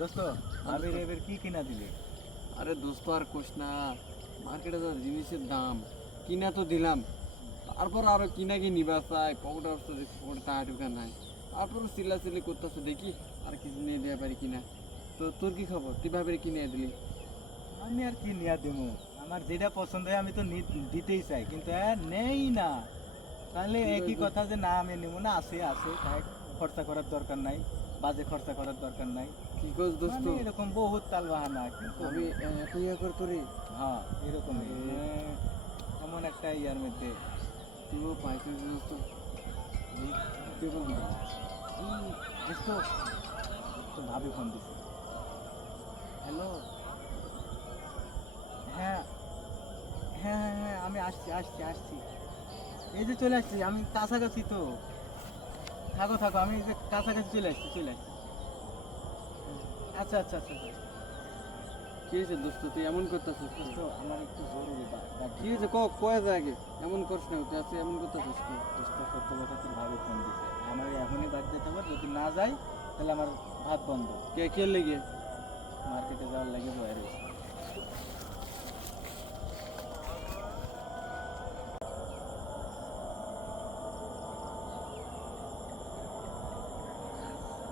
দোস্ত ভাবির এবার কি কিনা দিলে? আরে দোস্ত আর কোশ না, মার্কেটে যা জিনিসের দাম, কিনা তো দিলাম, তারপর আরো কিনা কি নিবা চাই, পকেটে অবস্থা দেখছি পকেটে টাকা টুকা নাই, তারপর চিল্লাচিল্লি করতেছে, দেখি আর কিছু নিয়ে দেওয়া পারি কিনা। তো তোর কি খবর, তুই ভাবে কি নিয়ে দিলি? আমি আর কি নিয়া দেবো, আমার যেটা পছন্দ হয় আমি তো দিতেই চাই, কিন্তু নেই না। তাহলে কি একই বলবো? কথা যে না আমি নেবো না, আছে আছে তাই খরচা করার দরকার নাই, বাজে খরচা করার দরকার নাই। কি করছ দোস্ত? মানে এরকম বহুত তাল বাহানা কিন্তু আমি এত ইয়া করে তোরে, হ্যাঁ এরকমই আরে। এমন একটা ইয়ার মধ্যে তুইও পাইছিস দোস্ত, এই কে বলবি? দোস্ত তো ভাবি ফোন দিছে। হ্যালো, হ্যাঁ হ্যাঁ হ্যাঁ হ্যাঁ আমি আসছি আসছি আসছি, এই যে চলে আসছি, আমি কাছাকাছি তো। থাকো থাকো, আমি এই যে কাছাকাছি চলে আসছি চলে আসছি। আচ্ছা আচ্ছা আচ্ছা আচ্ছা। কি হয়েছে দোস্ত, তুই এমন করতেছিস? দোস্ত আমার একটু জরুরি কি হয়েছে কয়ে যায় আগে, এমন করছ না, তুই আজকে এমন করতেছিস কি? দোস্ত সত্য কথা, তোর ভাবি ফোন দিছে, আমার এখনই বাদ দিতে হবে, যদি না যাই তাহলে আমার ভাত বন্ধ। কে কে লেগে? মার্কেটে যাওয়ার লাগে বয়ে রয়েছে।